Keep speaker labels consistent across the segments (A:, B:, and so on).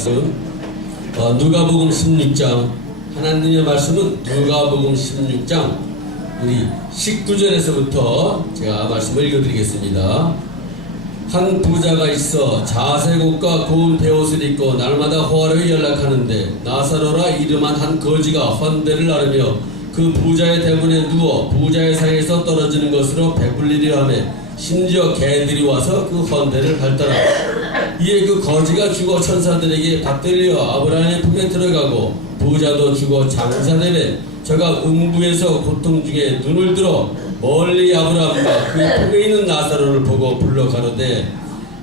A: 말씀. 어, 누가복음 16장. 하나님의 말씀은 누가복음 16장. 우리 19절에서부터 제가 말씀을 읽어드리겠습니다. 한 부자가 있어 자세곡과 고운 베옷을 입고 날마다 호화를 연락하는데 나사로라 이름한 한 거지가 헌대를 나르며 그 부자의 대문에 누워 부자의 사이에서 떨어지는 것으로 베풀리려 하며 심지어 개들이 와서 그 헌대를 핥더라 이에 그 거지가 죽어 천사들에게 받들려 아브라함의 품에 들어가고 부자도 죽어 장사되매 저가 음부에서 고통 중에 눈을 들어 멀리 아브라함과 그 품에 있는 나사로를 보고 불러 가로되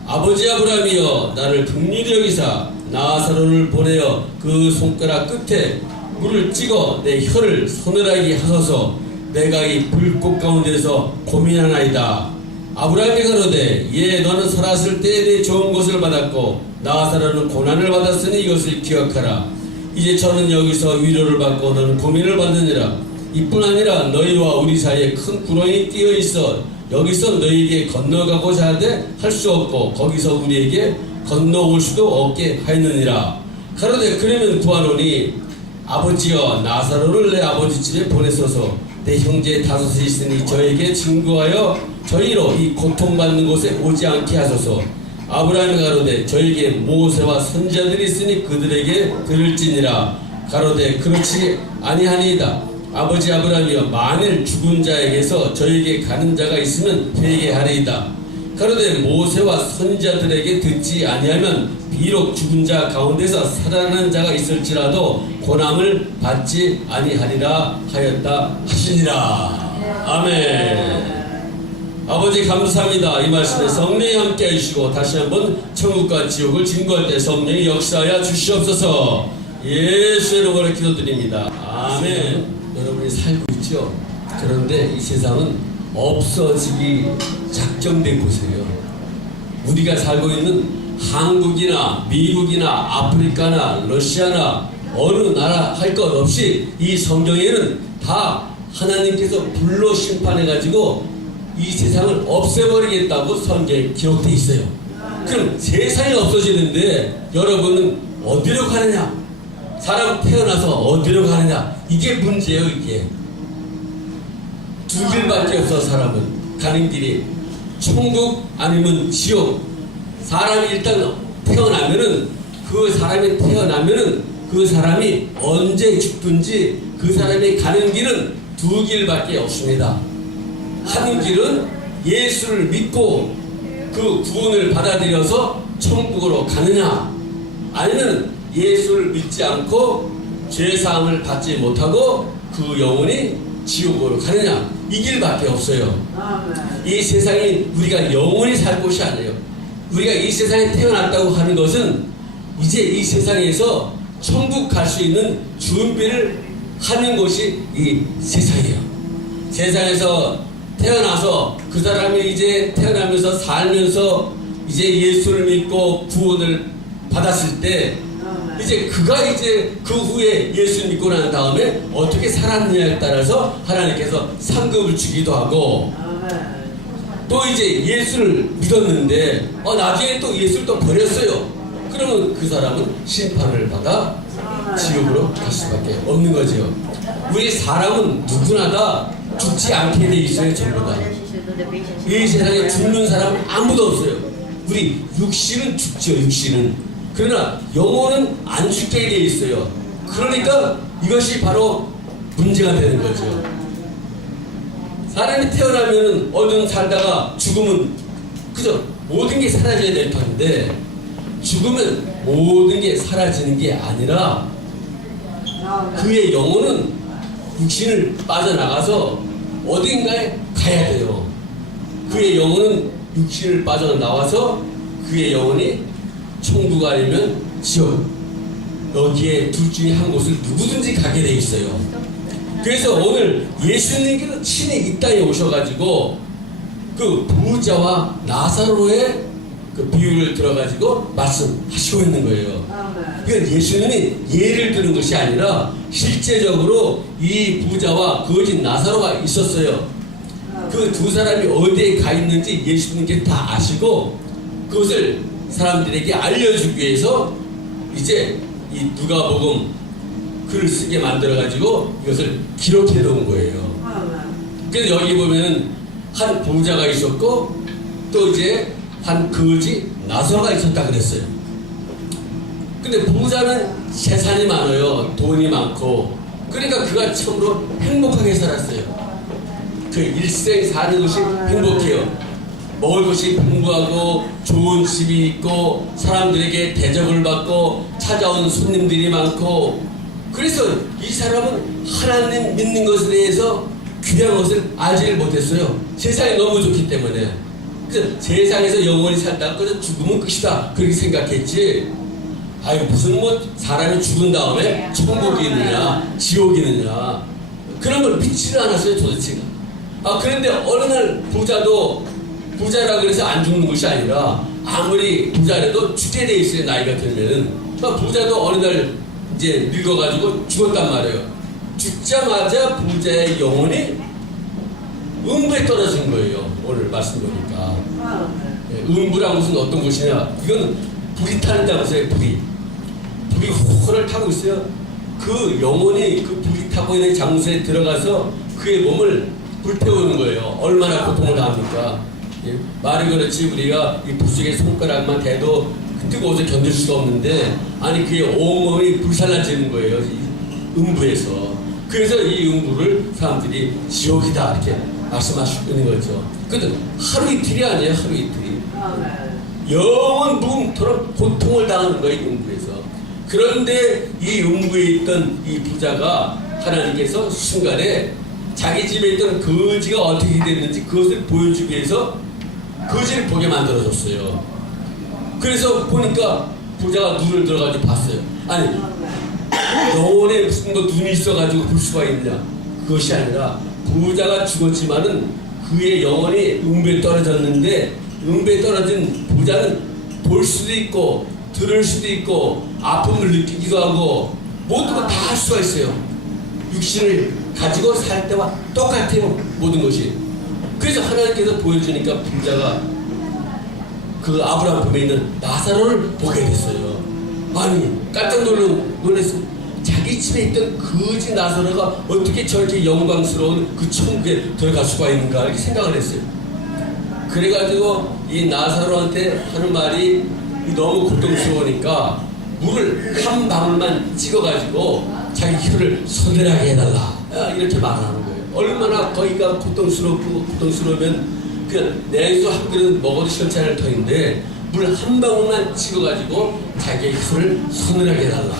A: 아버지 아브라함이여 나를 극률히 여기사 나사로를 보내어 그 손가락 끝에 물을 찍어 내 혀를 서늘하게 하소서. 내가 이 불꽃 가운데서 고민하나이다 아브라함이 가로되 예 너는 살았을 때에 내 좋은 것을 받았고 나사로는 고난을 받았으니 이것을 기억하라. 이제 저는 여기서 위로를 받고 너는 고민을 받느니라. 이뿐 아니라 너희와 우리 사이에 큰 구렁이 끼어 있어 여기서 너희에게 건너가고자 하되 할 수 없고 거기서 우리에게 건너올 수도 없게 하였느니라. 가로되 그러면 구하노니 아버지여 나사로를 내 아버지 집에 보내소서. 내 형제 다섯이 있으니 저에게 증거하여 저희로 이 고통받는 곳에 오지 않게 하소서. 아브라함이 가로되 저에게 모세와 선지자들이 있으니 그들에게 들을지니라. 가로되 그렇지 아니하니이다. 아버지 아브라함이여 만일 죽은 자에게서 저에게 가는 자가 있으면 회개하리이다. 가로되 모세와 선지자들에게 듣지 아니하면 비록 죽은 자 가운데서 살아나는 자가 있을지라도 고난을 받지 아니하리라 하였다 하시니라. 아멘 아버지 감사합니다. 이 말씀에 성령이 함께 해주시고 다시 한번 천국과 지옥을 증거할 때 성령이 역사하여 주시옵소서 예수의 이름으로 기도드립니다. 아멘 여러분이 살고 있죠? 그런데 이 세상은 없어지기 작정된 곳이에요. 우리가 살고 있는 한국이나 미국이나 아프리카나 러시아나 어느 나라 할 것 없이 이 성경에는 다 하나님께서 불로 심판해가지고 이 세상을 없애버리겠다고 성경에 기록되어 있어요. 그럼 세상이 없어지는데 여러분은 어디로 가느냐? 사람 태어나서 어디로 가느냐? 이게 문제예요, 이게. 두 길밖에 없어, 사람은. 가는 길이. 천국 아니면 지옥. 사람이 일단 태어나면은, 그 사람이 태어나면은, 그 사람이 언제 죽든지 그 사람이 가는 길은 두 길밖에 없습니다. 한 길은 예수를 믿고 그 구원을 받아들여서 천국으로 가느냐? 아니면 예수를 믿지 않고 죄사함을 받지 못하고 그 영혼이 지옥으로 가느냐? 이 길밖에 없어요. 이 세상이 우리가 영원히 살 곳이 아니에요. 우리가 이 세상에 태어났다고 하는 것은 이제 이 세상에서 천국 갈 수 있는 준비를 하는 곳이 이 세상이에요. 세상에서 태어나서 그 사람이 이제 태어나면서 살면서 이제 예수를 믿고 구원을 받았을 때 이제 그가 이제 그 후에 예수 믿고 난 다음에 어떻게 살았느냐에 따라서 하나님께서 상급을 주기도 하고 또 이제 예수를 믿었는데 어 나중에 또 예수를 또 버렸어요. 그러면 그 사람은 심판을 받아 지옥으로 갈 수밖에 없는 거죠. 우리 사람은 누구나 다 죽지 않게 돼 있어요, 전부 다. 이 세상에 죽는 사람은 아무도 없어요. 우리 육신은 죽죠, 육신은. 그러나 영혼은 안 죽게 돼 있어요. 그러니까 이것이 바로 문제가 되는 거죠. 사람이 태어나면은 어느 살다가 죽으면 그죠? 모든 게 사라져야 될 텐데 죽으면 모든 게 사라지는 게 아니라 그의 영혼은 육신을 빠져나가서 어딘가에 가야 돼요. 그의 영혼은 육신을 빠져나와서 그의 영혼이 천국 아니면 지옥 여기에 둘 중에 한 곳을 누구든지 가게 돼 있어요. 그래서 오늘 예수님께서 친히 이 땅에 오셔가지고 그 부자와 나사로의 그 비유를 들어가지고 말씀하시고 있는 거예요. 이건 예수님이 예를 드는 것이 아니라 실제적으로 이 부자와 거짓 나사로가 있었어요. 그 두 사람이 어디에 가 있는지 예수님께 다 아시고 그것을 사람들에게 알려주기 위해서 이제 이 누가복음 글을 쓰게 만들어 가지고 이것을 기록해 놓은 거예요. 그래서 여기 보면은 한 부자가 있었고 또 이제 한 거지 나서가 있었다 그랬어요. 근데 부자는 재산이 많아요. 돈이 많고. 그러니까 그가 참으로 행복하게 살았어요. 그 일생 사는 것이 행복해요. 먹을 것이 풍부하고 좋은 집이 있고 사람들에게 대접을 받고 찾아온 손님들이 많고 그래서 이 사람은 하나님 믿는 것에 대해서 귀한 것을 알지를 못했어요. 세상이 너무 좋기 때문에. 그래서 세상에서 영원히 살다 그래서 죽으면 끝이다 그렇게 생각했지. 아유 무슨 뭐 사람이 죽은 다음에 천국이 있느냐 지옥이 있느냐. 그런 걸 믿지를 않았어요 도대체가. 아 그런데 어느 날 부자도 부자라 그래서 안 죽는 것이 아니라 아무리 부자라도 죽게 돼 있어요 나이가 들면은. 아, 부자도 어느 날 이제 늙어가지고 죽었단 말이에요. 죽자마자 부자의 영혼이 음부에 떨어진 거예요 오늘 말씀 보니까. 예, 음부란 것은 어떤 곳이냐. 이건 불이 타는 장소예요 불이. 불 이 호호를 타고 있어요. 그 영혼이 그 불이 타고 있는 장소에 들어가서 그의 몸을 불태우는 거예요. 얼마나 고통을 당합니까? 예, 말이 그렇지 우리가 이 불속에 손가락만 대도 뜨거워서 견딜 수가 없는데 아니 그의 온몸이 불살라지는 거예요 이 음부에서. 그래서 이 음부를 사람들이 지옥이다 이렇게 말씀하시는 거죠. 근데 하루 이틀이 아니에요 하루 이틀이. 영원 무음토록 고통을 당하는 거예요, 이 음부에서. 그런데 이 음부에 있던 이 부자가 하나님께서 순간에 자기 집에 있던 거지가 어떻게 됐는지 그것을 보여주기 위해서 거지를 보게 만들어줬어요. 그래서 보니까 부자가 눈을 들어가지고 봤어요. 아니, 영혼에 무슨 뭐 눈이 있어가지고 볼 수가 있냐? 그것이 아니라 부자가 죽었지만은 그의 영혼이 음부에 떨어졌는데 음부에 떨어진 부자는 볼 수도 있고 들을 수도 있고 아픔을 느끼기도 하고 모든 걸 다 할 수가 있어요. 육신을 가지고 살 때와 똑같아요. 모든 것이. 그래서 하나님께서 보여주니까 부자가 그 아브라함 품에 있는 나사로를 보게 됐어요. 아니 깜짝 놀랐어. 자기 집에 있던 거지 나사로가 어떻게 저렇게 영광스러운 그 천국에 들어갈 수가 있는가 이렇게 생각을 했어요. 그래가지고 이 나사로한테 하는 말이 너무 고통스러우니까 물을 한 방울만 찍어가지고 자기 혀를 서늘하게 해달라 아, 이렇게 말하는 거예요. 얼마나 거기가 고통스럽고 고통스러우면 그 내수 한 그릇 먹어도 시원치 않을 터인데 물 한 방울만 찍어가지고 자기의 혀를 서늘하게 해달라.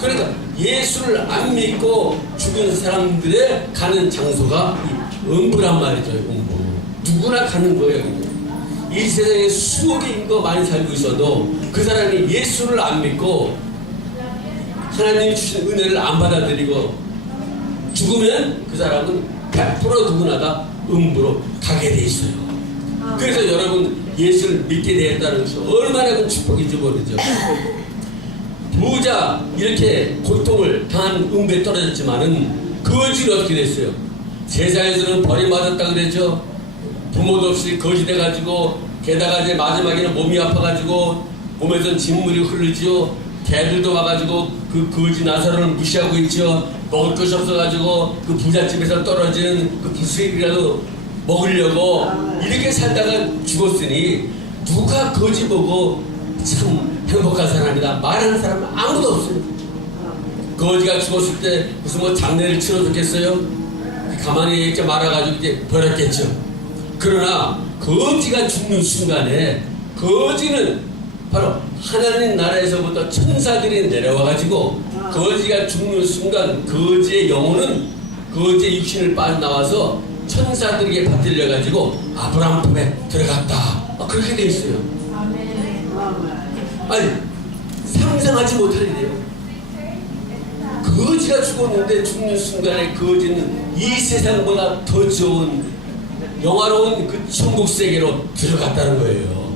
A: 그러니까 예수를 안 믿고 죽은 사람들의 가는 장소가 이 음부란 말이죠. 음부. 누구나 가는 거예요. 이 세상에 수억의 인거 많이 살고 있어도 그 사람이 예수를 안 믿고 하나님이 주신 은혜를 안 받아들이고 죽으면 그 사람은 100% 누구나 다 음부로 가게 돼 있어요. 그래서 여러분 예수를 믿게 되었다는 것이 얼마나 큰 축복인지 모르죠. 부자 이렇게 고통을 당한 음부에 떨어졌지만은 거지는 어떻게 됐어요? 세상에서는 버림받았다 그랬죠. 부모도 없이 거지돼 가지고 게다가 이제 마지막에는 몸이 아파가지고 몸에선 진물이 흐르지요. 개들도 와가지고 그 거지 나사로를 무시하고 있죠. 먹을 것이 없어가지고 그 부잣집에서 떨어진 그 부수익이라도 먹으려고 이렇게 살다가 죽었으니 누가 거지 보고 참 행복한 사람이다 말하는 사람은 아무도 없어요. 거지가 죽었을 때 무슨 뭐 장례를 치러줬겠어요? 가만히 이렇게 말아가지고 이제 버렸겠죠. 그러나 거지가 죽는 순간에 거지는 바로 하나님 나라에서부터 천사들이 내려와 가지고 거지가 죽는 순간 거지의 영혼은 거지의 육신을 빠져나와서 천사들에게 받들려 가지고 아브라함 품에 들어갔다. 아, 그렇게 돼 있어요. 아니 상상하지 못할 일이에요. 거지가 죽었는데 죽는 순간에 거지는 이 세상보다 더 좋은 영화로운 그 천국 세계로 들어갔다는 거예요.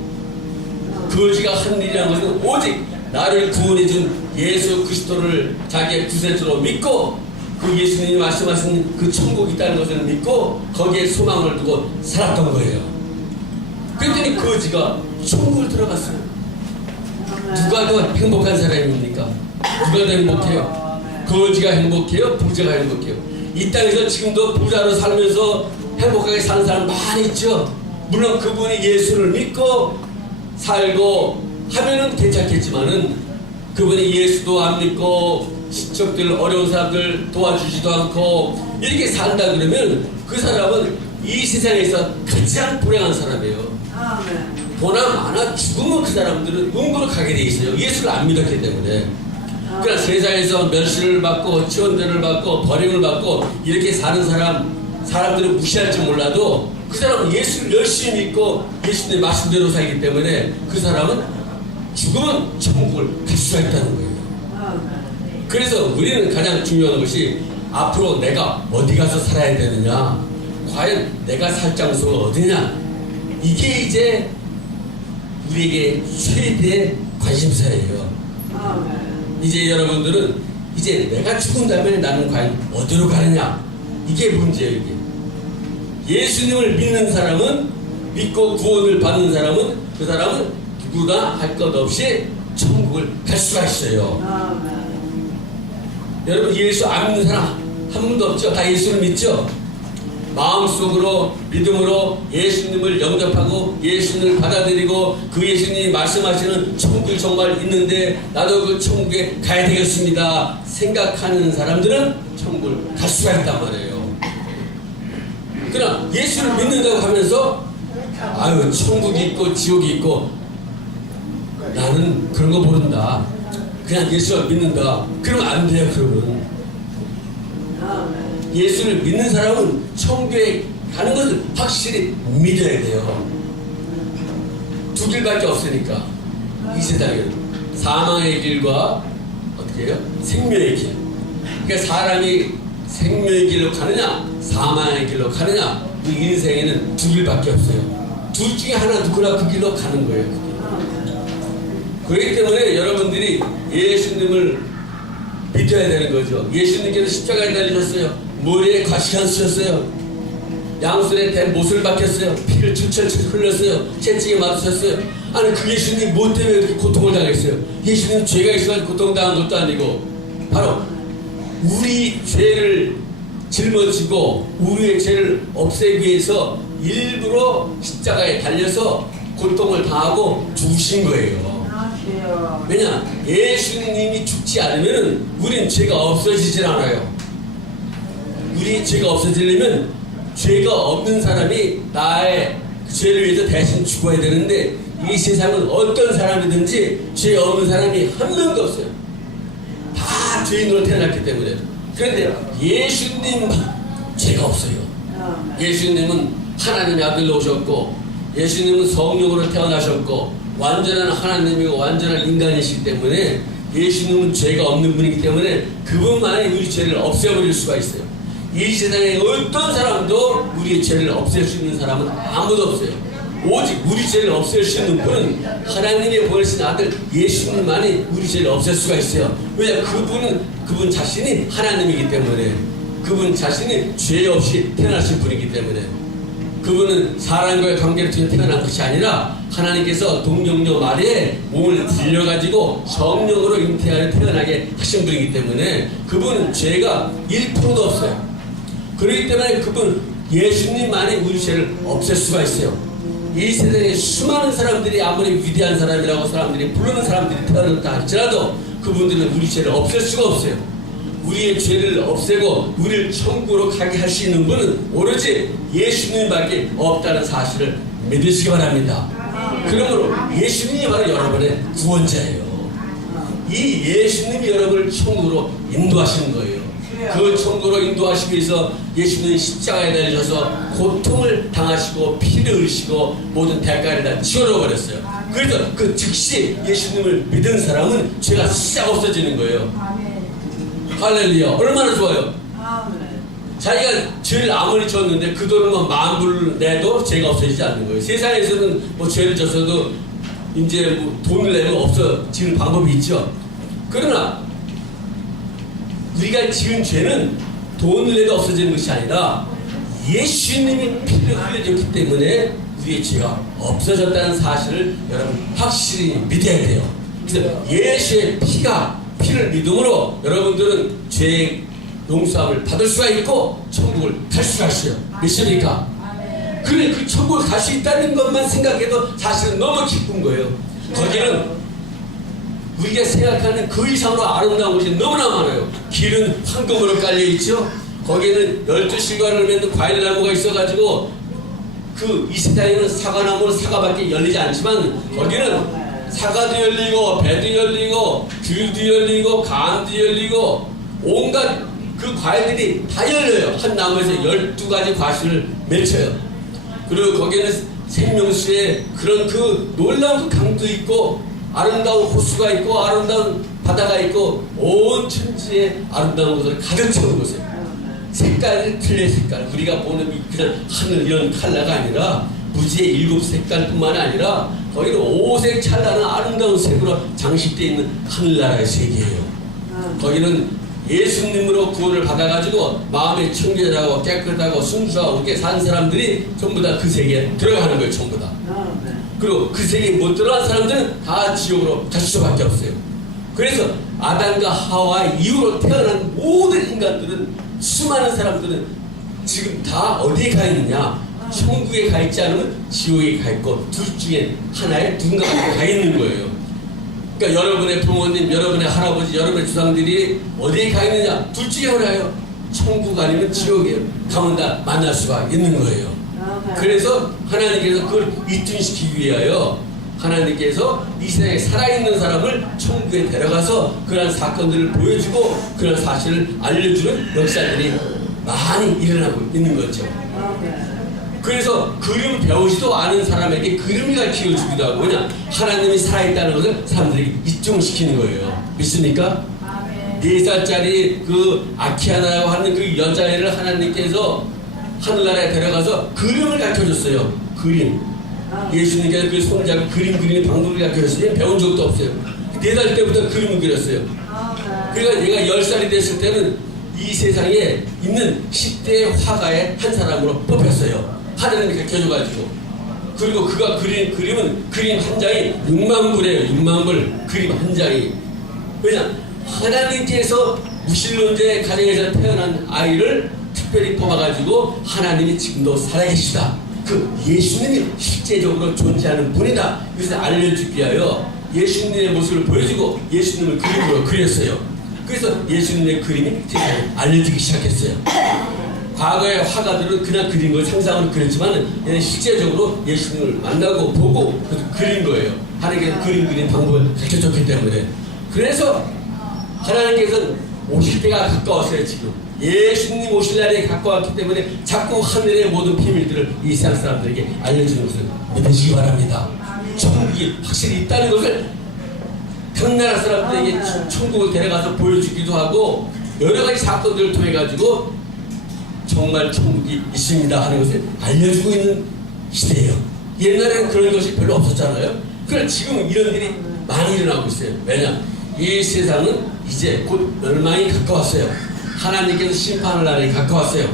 A: 거지가 한 일이라는 것은 오직 나를 구원해 준 예수 그리스도를 자기의 구세주로 믿고 그 예수님이 말씀하신 그 천국이 있다는 것을 믿고 거기에 소망을 두고 살았던 거예요. 그랬더니 거지가 천국을 들어갔어요. 누가 더 행복한 사람입니까? 누가 더 행복해요? 거지가 행복해요? 부자가 행복해요? 이 땅에서 지금도 부자로 살면서 행복하게 사는 사람 많이 있죠. 물론 그분이 예수를 믿고 살고 하면은 괜찮겠지만은 그분이 예수도 안 믿고 친척들 어려운 사람들 도와주지도 않고 이렇게 산다 그러면 그 사람은 이 세상에서 가장 불행한 사람이에요. 보나 마나 죽으면 그 사람들은 음부로 가게 돼 있어요. 예수를 안 믿었기 때문에. 그러나 세상에서 멸시를 받고 치원들을 받고 버림을 받고 이렇게 사는 사람 사람들은 무시할지 몰라도 그 사람은 예수를 열심히 믿고 예수님의 말씀대로 살기 때문에 그 사람은 죽으면 천국을 갈 수가 있다는 거예요. 그래서 우리는 가장 중요한 것이 앞으로 내가 어디 가서 살아야 되느냐 과연 내가 살 장소가 어디냐 이게 이제 우리에게 최대 관심사예요. 이제 여러분들은 이제 내가 죽은 다음에 나는 과연 어디로 가느냐 이게 문제예요 이게. 예수님을 믿는 사람은 믿고 구원을 받는 사람은 그 사람은 누구나 할 것 없이 천국을 갈 수가 있어요. 여러분 예수 안 믿는 사람 한 분도 없죠? 다 예수를 믿죠? 마음속으로 믿음으로 예수님을 영접하고 예수님을 받아들이고 그 예수님이 말씀하시는 천국이 정말 있는데 나도 그 천국에 가야 되겠습니다. 생각하는 사람들은 천국을 갈 수가 있단 말이에요 그러나 예수를 믿는다고 하면서 아유 천국이 있고 지옥이 있고 나는 그런 거 모른다 그냥 예수를 믿는다 그러면 안 돼요 그러면 예수를 믿는 사람은 천국에 가는 것을 확실히 믿어야 돼요. 두 길밖에 없으니까 이 세상에 사망의 길과 어떻게 해요? 생명의 길. 그러니까 사람이 생명의 길로 가느냐, 사망의 길로 가느냐, 그 인생에는 두 길밖에 없어요. 둘 중에 하나 누구나 그 길로 가는 거예요. 그 길. 그렇기 때문에 여러분들이 예수님을 믿어야 되는 거죠. 예수님께서 십자가에 달리셨어요. 머리에 가시관 쓰셨어요. 양손에 댄 못을 박혔어요. 피를 철철철 흘렸어요. 채찍에 맞으셨어요. 아니 그 예수님 뭐 때문에 그렇게 고통을 당했어요? 예수님 죄가 있어가지고 고통당한 것도 아니고 바로 우리 죄를 짊어지고 우리의 죄를 없애기 위해서 일부러 십자가에 달려서 고통을 당하고 죽으신 거예요. 왜냐? 예수님이 죽지 않으면 우린 죄가 없어지질 않아요. 우리 죄가 없어지려면 죄가 없는 사람이 나의 그 죄를 위해서 대신 죽어야 되는데 이 세상은 어떤 사람이든지 죄 없는 사람이 한 명도 없어요. 다 죄인으로 태어났기 때문에. 그런데 예수님만 죄가 없어요. 예수님은 하나님의 아들로 오셨고 예수님은 성령으로 태어나셨고 완전한 하나님이고 완전한 인간이시기 때문에 예수님은 죄가 없는 분이기 때문에 그분만이 우리 죄를 없애버릴 수가 있어요. 이 세상에 어떤 사람도 우리의 죄를 없앨 수 있는 사람은 아무도 없어요. 오직 우리 죄를 없앨 수 있는 분은 하나님의 보내신 아들 예수님만이 우리 죄를 없앨 수가 있어요. 왜냐 그분은 그분 자신이 하나님이기 때문에 그분 자신이 죄 없이 태어나신 분이기 때문에 그분은 사람과의 관계를 통해 태어난 것이 아니라 하나님께서 동정녀 말에 몸을 들려가지고 성령으로 잉태하여 태어나게 하신 분이기 때문에 그분은 죄가 1%도 없어요. 그렇기 때문에 그분 예수님만이 우리 죄를 없앨 수가 있어요. 이 세상에 수많은 사람들이 아무리 위대한 사람이라고 사람들이 부르는 사람들이 태어났다 할지라도 그분들은 우리 죄를 없앨 수가 없어요. 우리의 죄를 없애고 우리를 천국으로 가게 할 수 있는 분은 오로지 예수님밖에 없다는 사실을 믿으시기 바랍니다. 그러므로 예수님이 바로 여러분의 구원자예요. 이 예수님이 여러분을 천국으로 인도하시는 거예요. 그 천국으로 인도하시기 위해서 예수님이 십자가에 달리셔서 고통을 당하시고 피를 흘리시고 모든 대가를 다 치워버렸어요. 그래서 그 즉시 예수님을 믿은 사람은 죄가 싹 없어지는 거예요. 할렐루야. 얼마나 좋아요. 자기가 죄를 아무리 졌는데 그 돈을 만불 내도 죄가 없어지지 않는 거예요. 세상에서는 뭐 죄를 졌어도 이제 뭐 돈을 내면 없어지는 방법이 있죠. 그러나 우리가 지은 죄는 돈을 내도 없어지는 것이 아니라 예수님이 피를 흘려줬기 때문에 우리의 죄가 없어졌다는 사실을 여러분 확실히 믿어야 돼요. 그래서 예수의 피가 피를 믿음으로 여러분들은 죄 용서함을 받을 수가 있고 천국을 갈 수가 있어요. 믿습니까? 그래 그 천국을 갈 수 있다는 것만 생각해도 사실은 너무 기쁜 거예요. 거기는 우리가 생각하는 그 이상으로 아름다운 곳이 너무나 많아요. 길은 황금으로 깔려 있죠. 거기는 열두 실과를 맺는 과일 나무가 있어가지고 그이 세상에는 사과나무는 사과밖에 열리지 않지만 거기는 사과도 열리고 배도 열리고 귤도 열리고 감도 열리고 온갖 그 과일들이 다 열려요. 한 나무에서 열두 가지 과실을 맺혀요. 그리고 거기에는 생명수의 그런 그 놀라운 그 강도 있고 아름다운 호수가 있고 아름다운 바다가 있고 온 천지에 아름다운 것을 가득 채운 곳이에요. 색깔이 틀린 색깔 우리가 보는 이 그냥 하늘 이런 컬러가 아니라 무지의 일곱 색깔뿐만 아니라 거기는 오색 찬란한 아름다운 색으로 장식되어 있는 하늘나라의 세계예요. 거기는 예수님으로 구원을 받아가지고 마음이 청결하고 깨끗하고 순수하고 이렇게 산 사람들이 전부 다 그 세계에 들어가는 거예요, 전부 다. 그리고 그 세계에 못 들어간 사람들은 다 지옥으로 갈 수밖에 없어요. 그래서 아담과 하와 이후로 태어난 모든 인간들은 수많은 사람들은 지금 다 어디에 가 있느냐? 천국에 가 있지 않으면 지옥에 가 있고 둘 중에 하나에 누군가가 가 있는 거예요. 그러니까 여러분의 부모님, 여러분의 할아버지, 여러분의 조상들이 어디에 가 있느냐? 둘 중에 하나예요. 천국 아니면 지옥에 가면 다 만날 수가 있는 거예요. 그래서 하나님께서 그걸 입증시키기 위하여 하나님께서 이 세상에 살아있는 사람을 천국에 데려가서 그러한 사건들을 보여주고 그런 사실을 알려주는 역사들이 많이 일어나고 있는 거죠. 그래서 그림 배우지도 않은 사람에게 그림을 가르쳐주기도 하고 그냥 하나님이 살아있다는 것을 사람들에게 입증시키는 거예요. 믿습니까? 네 살짜리 그 아키아나라고 하는 그 여자애를 하나님께서 하늘나라에 데려가서 그림을 가르쳐 줬어요. 그림. 예수님께서 그 손자가 그림 그리는 방법을 가르쳐줬어요. 배운 적도 없어요. 네살 때부터 그림을 그렸어요. 그러니까 얘가 열 살이 됐을 때는 이 세상에 있는 10대 화가의 한 사람으로 뽑혔어요. 하나님이 가르쳐줘가지고. 그리고 그가 그린 그림은 그림 한 장이 6만 불이에요. 6만 불. 그림 한 장이. 왜냐? 하나님께서 무신론자의 가정에서 태어난 아이를 특별히 뽑아가지고 하나님이 지금도 살아계시다. 그 예수님이 실제적으로 존재하는 분이다. 이것을 알려주기 위하여 예수님의 모습을 보여주고 예수님을 그림으로 그렸어요. 그래서 예수님의 그림이 알려지기 시작했어요. 과거의 화가들은 그냥 그린 걸 상상으로 그렸지만 얘는 실제적으로 예수님을 만나고 보고 그린 거예요. 하나님께서 그림 그린 방법을 가르쳐줬기 때문에. 그래서 하나님께서는 오실 때가 가까웠어요 지금. 예수님 오실 날이 가까웠기 때문에 자꾸 하늘의 모든 비밀들을 이 세상 사람들에게 알려주는 것을 믿으시기 바랍니다. 천국이 확실히 있다는 것을 다른 나라 사람들에게 천국을 데려가서 보여주기도 하고 여러 가지 사건들을 통해 가지고 정말 천국이 있습니다 하는 것을 알려주고 있는 시대예요. 옛날에는 그런 것이 별로 없었잖아요. 그러나 지금 이런 일이 많이 일어나고 있어요. 왜냐? 이 세상은 이제 곧 멸망이 가까웠어요. 하나님께서 심판할 날이 가까웠어요.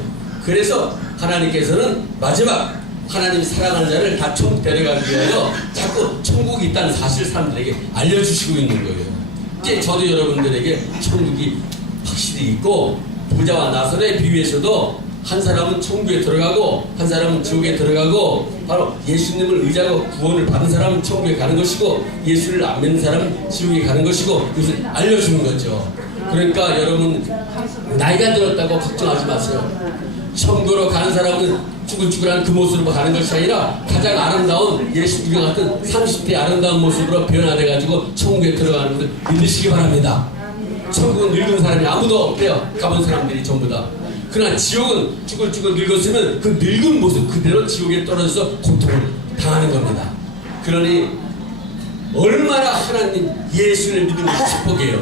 A: 그래서 하나님께서는 마지막 하나님이 사랑하는 자를 다 천국 데려가기 위하여 자꾸 천국이 있다는 사실을 사람들에게 알려주시고 있는 거예요. 이제 저도 여러분들에게 천국이 확실히 있고 부자와 나선의 비유에서도 한 사람은 천국에 들어가고 한 사람은 지옥에 들어가고 바로 예수님을 의지하고 구원을 받은 사람은 천국에 가는 것이고 예수를 안 믿는 사람은 지옥에 가는 것이고 이것을 알려주는 거죠. 그러니까 여러분 나이가 들었다고 걱정하지 마세요. 천국으로 가는 사람은 쭈글쭈글한 그 모습으로 가는 것이 아니라 가장 아름다운 예수님 같은 30대 아름다운 모습으로 변화돼 가지고 천국에 들어가는 것을 믿으시기 바랍니다. 천국은 늙은 사람이 아무도 없대요. 가본 사람들이 전부 다. 그러나 지옥은 쭈글쭈글 늙었으면 그 늙은 모습 그대로 지옥에 떨어져서 고통을 당하는 겁니다. 그러니 얼마나 하나님 예수를 믿는 것이 축복이에요.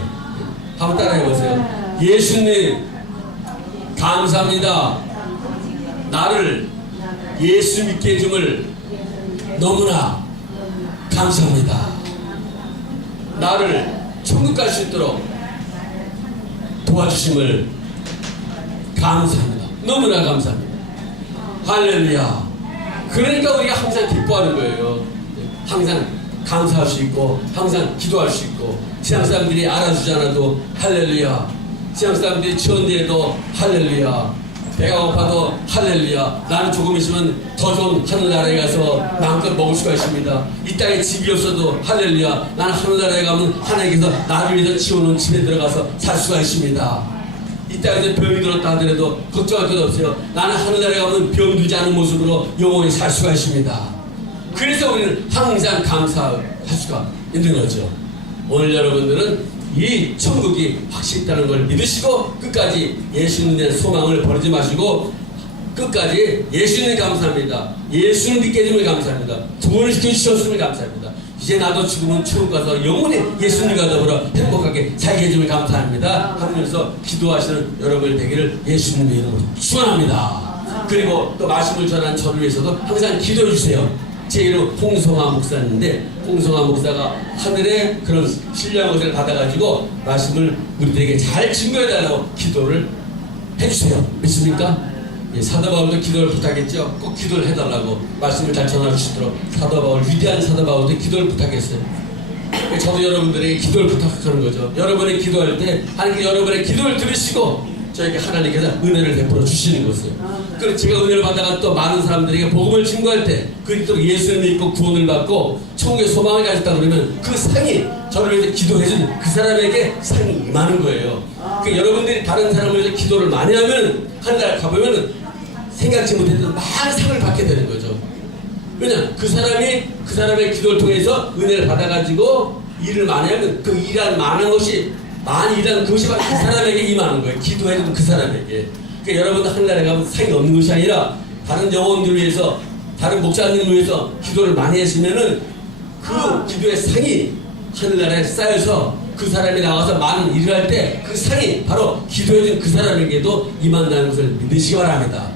A: 한번 따라해 보세요. 예수님 감사합니다. 나를 예수 믿게 해줌을 너무나 감사합니다. 나를 천국 갈 수 있도록 도와주심을 감사합니다. 너무나 감사합니다. 할렐루야. 그러니까 우리가 항상 기뻐하는 거예요. 항상 감사할 수 있고 항상 기도할 수 있고 세상 사람들이 알아주지 않아도 할렐루야 세상 사람들이 지원대에도 할렐루야 배가 고파도 할렐루야 나는 조금 있으면 더 좋은 하늘나라에 가서 마음껏 먹을 수가 있습니다 이 땅에 집이 없어도 할렐루야 나는 하늘나라에 가면 하나님께서 나를 위해서 지어놓은 집에 들어가서 살 수가 있습니다 이 땅에서 병이 들었다 하더라도 걱정할 것 없어요 나는 하늘나라에 가면 병 들지 않은 모습으로 영원히 살 수가 있습니다 그래서 우리는 항상 감사할 수가 있는 거죠 오늘 여러분들은 이 천국이 확실히 있다는 걸 믿으시고 끝까지 예수님에 대한 소망을 버리지 마시고 끝까지 예수님 감사합니다. 예수님 믿게 해주면 감사합니다. 구원을 시켜주셨음을 감사합니다. 이제 나도 지금은 천국 가서 영원히 예수님과 더불어 행복하게 살게 해주면 감사합니다. 하면서 기도하시는 여러분의 되기를 예수님의 이름으로 축원합니다. 그리고 또 말씀을 전한 저를 위해서도 항상 기도해 주세요. 제 이름 홍성화 목사인데 홍성화 목사가 하늘에 그런 것을 받아가지고 말씀을 우리들에게 잘 증거해달라고 기도를 해주세요. 믿습니까? 예, 사도 바울도 기도를 부탁했죠. 꼭 기도를 해달라고 말씀을 잘 전해주시도록 사도 바울 위대한 사도 바울도 기도를 부탁했어요. 예, 저도 여러분들에게 기도를 부탁하는 거죠. 여러분이 기도할 때 하나님께 여러분의 기도를 들으시고 저에게 하나님께서 은혜를 베풀어 주시는 것이에요. 그리고 제가 은혜를 받아가 또 많은 사람들에게 복음을 증거할 때 그리고 예수를 믿고 구원을 받고 천국의 소망을 가졌다 그러면 그 상이 저를 위해서 기도해준 그 사람에게 상이 임하는 거예요. 그 여러분들이 다른 사람을 위해서 기도를 많이 하면 하늘나라 가보면 생각지 못했던 많은 상을 받게 되는 거죠. 왜냐 그 사람이 그 사람의 기도를 통해서 은혜를 받아가지고 일을 많이 하면 그 일한 많은 것이 많이 일하는 그것이 바로 그 사람에게 임하는 거예요. 기도해준 그 사람에게. 그러니까 여러분도 하늘나라에 가면 상이 없는 것이 아니라 다른 영혼들을 위해서 다른 목사님을 위해서 기도를 많이 했으면은 그 기도의 상이 하늘나라에 쌓여서 그 사람이 나와서 많은 일을 할 때 그 상이 바로 기도해준 그 사람에게도 임한다는 것을 믿으시기 바랍니다.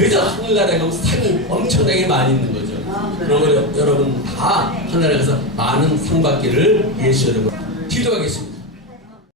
A: 그래서 가면 상이 엄청나게 많이 있는 거죠. 그러므로 여러분 다 하늘나라에 가서 많은 상 받기를 예수 여러분 기도하겠습니다.